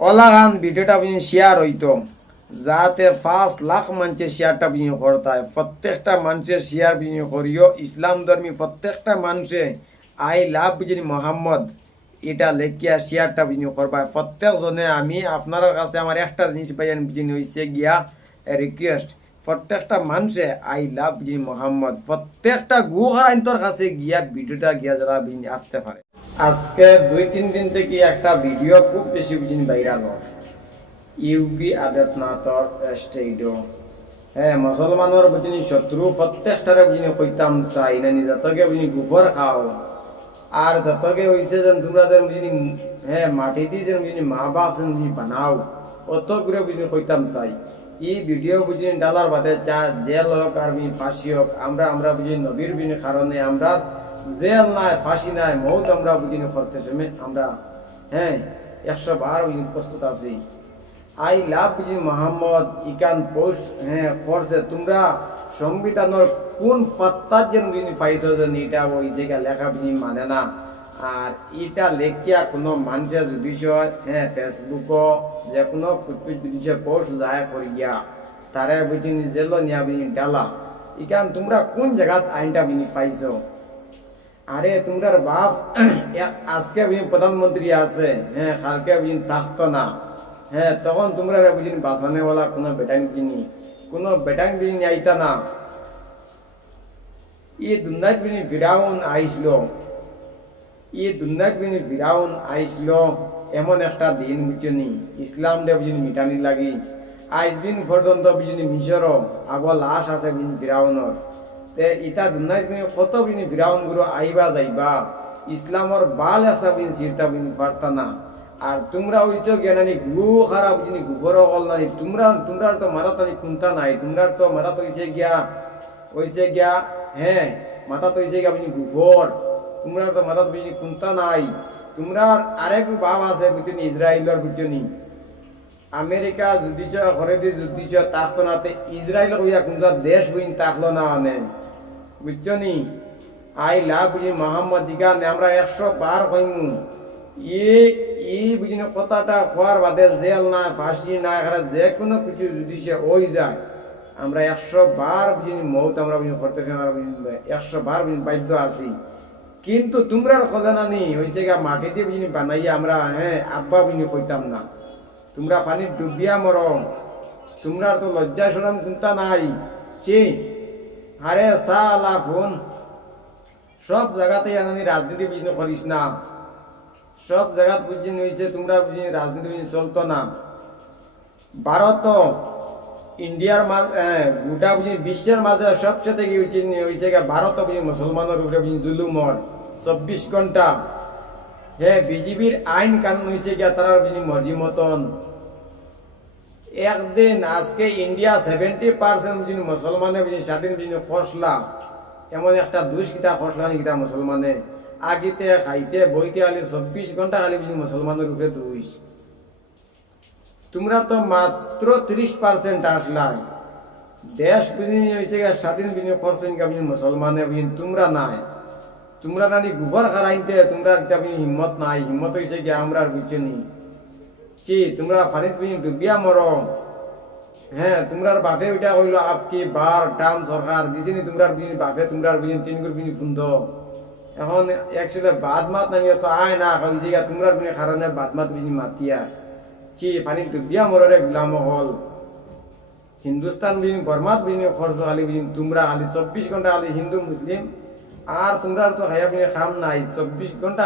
ওলাগান ভিডিওটা বুঝি শেয়ার হইতো যাতে 5 লাখ মানুষের শেয়ারটা বুঝি করতায় প্রত্যেকটা মানুষের শেয়ার বুঝি করিও ইসলাম ধর্মী প্রত্যেকটা মানুষে আই লাভ বুঝি মোহাম্মদ এটা লেখিয়া শেয়ারটা বুঝি করবা প্রত্যেকজনে আমি আপনার কাছে আমার একটা জিনিস পাইয়ান বুঝি হয়েছে গিয়া রিকোয়েস্ট প্রত্যেকটা মানুষে আই লাভ বুঝি মোহাম্মদ প্রত্যেকটা গুহারান্তর কাছে গিয়া ভিডিওটা গিয়া যারা বুঝি আসতে পারে। আজকে 2-3 দিন থেকে একটা ভিডিও খুব বেশি বুঝিনি ভাইরাল ইউপি আদিত্যনাথর স্টেডিও মুসলমানের বুঝিনি শত্রু প্রত্যেকটারে বুঝিনি কইতাম চাই না যতকে বুঝিনি গুফর খাও আর যতকে হইছে যেন তোমরা যেন বুঝিনি মাটি দিয়ে যেন বুঝিনি মা বাপ যেন বুঝিনি বানাও অত করে বুঝিনি কইতাম চাই এই ভিডিও বুঝিনি ডালার বাদে যা জেল হোক আর বুঝিনি ফাঁসি হোক আমরা বুঝিনি নবীর বুঝিনি কারণে আমরা জেল নাই ফাঁসি নাই মৌত আমরা বুঝিনি করতে সময় আমরা 100 বার প্রস্তুত আছি। আই লাভ বুঝি মোহাম্মদ ইকান পোস্ট করছে তোমরা সংবিধানের কোন পাত্তার যেন বুঝিনি পাইছো যেন এটা ওই জায়গা লেখা বুঝি মানে না আর এটা লেখিয়া কোনো মানুষের যদি ফেসবুক যে কোনো যদি পোস্ট যায় করিয়া তারে বুঝিনি জেল নিয়া বুঝিনি ডালা ইকান তোমরা কোন জায়গাত আইনটা বুঝিনি পাইছো। আরে তোমরার বাপ আজকে প্রধানমন্ত্রী আছে কালকে থাকতো না তখন তোমরা বুঝিনি বাঁচানেওয়ালা কোনো বেটাং কিনি কোনো বেটাং বিনি আইতা না ই দুনিয়াত বিনি ফিরাউন আইসল এমন একটা দিন বুঝিনি ইসলাম দে বুঝিনি মিটানি লাগি আজ দিন পর্যন্ত বুঝিনি মিশর আগো লাশ আছে বুঝিনি ফিরাউনের ইটা দুনিয়াত কত বিনি ফিরাউন গুরু আইবা যাইবা ইসলামর বাল আসা বিন সিরতা বিন পারতা না আর তোমরা হইছো জ্ঞানী গু খারাপ বুঝিনি গুফর হল নাই তোমরা তো মাথা তো কুন্তা নাই তোমরা তো মাথা তো হইছে গিয়া মাথা তো হইছে গিয়া বুঝিনি গুফর তোমরা তো মাথা বুঝিনি কুন্তা নাই তোমরা আরেক বাপ আছে বুঝিনি ইসরায়েলের বুঝিনি আমেরিকা যুদ্ধ ঘরে দিয়ে যুদ্ধ তাকতো না ইসরায়েল হইয়া কোনটা দেশ বুঝিনি তাকলো না আনে বুঝছো নি আই লাভ বুঝি মোহাম্মদ ইকান আমরা 100 বার কইমু বুঝিনি কথাটা খোয়ার বাদে জেল না ফাঁসি না যে কোনো কিছু যদি সে ওই যায় আমরা 100 বার বুঝিনি মৌত আমরা বুঝিনি করতে 100 বার বুঝিনি বাধ্য আছি কিন্তু তোমরা খোঁজানা নি হয়েছে গা মাটি দিয়ে বুঝিনি বানাইয়া আমরা আব্বা বুঝিনি কইতাম না তোমরা পানি ডুবিয়া মর তোমরা তো লজ্জা সরম চিন্তা নাই চি আরে সালা ফোন সব জায়গাতে আনানি রাজনীতি বুঝিনি করিস না সব জায়গা বুঝিনি হয়েছে তোমরা বুঝিনি রাজনীতি বুঝিনি চলতো না ভারত ইন্ডিয়ার মাঝে গোটা বুঝিনি বিশ্বের মাঝে সবচেয়ে থেকে হয়েছে ভারত বুঝি মুসলমানের উপরে বুঝিনি জুলুমর 24 ঘন্টা বিজেপির আইন কানুন হয়েছে গিয়া তারা বুঝিনি মর্জি মতন একদিন আজকে ইন্ডিয়া 70% বুঝিনি মুসলমানে বুঝিনি স্বাধীন বুঝিনি ফসলা এমন একটা দুষ্কিতা ফসলা নিকিতা মুসলমানে আগিতে খাইতে বইতে খালি 24 ঘন্টা খালি বুঝিনি মুসলমানের উপরে দুষ তোমরা তো মাত্র 30% আসলাই দেশ বুঝিনি হয়েছে স্বাধীন বুঝিনি ফসল বুঝিনি মুসলমানে বুঝিনি তোমরা নাই তোমরা নানি গোবর খারাইতে তোমরা হিম্মত নাই হিম্মত হয়েছে কি আমরা বুঝছি চি তোমরা পানিত বুঝিনি ডুবিয়া মর তোমরা বাপে ওইটা হইলো আপকি বার টাম সরকার দিছিনি তোমরা বুঝিনি বাপে তোমরা বুঝিনি 3 গুণ বুঝিনি ফুন্দ এখন একচুয়ালি বাদ মাত নানি তো আয় না হয়েছে তোমরা বুঝিনি কারণে বাদ মাত বুঝিনি মাতিয়া চি পানিত ডুবিয়া মররে গুলাম হল হিন্দুস্তান বুঝিনি বর্মাত বুঝিনি খরচ খালি বুঝিনি তোমরা খালি 24 ঘন্টা খালি হিন্দু মুসলিম আর তোমরা তো খাইয়া খাম নাই 24 ঘন্টা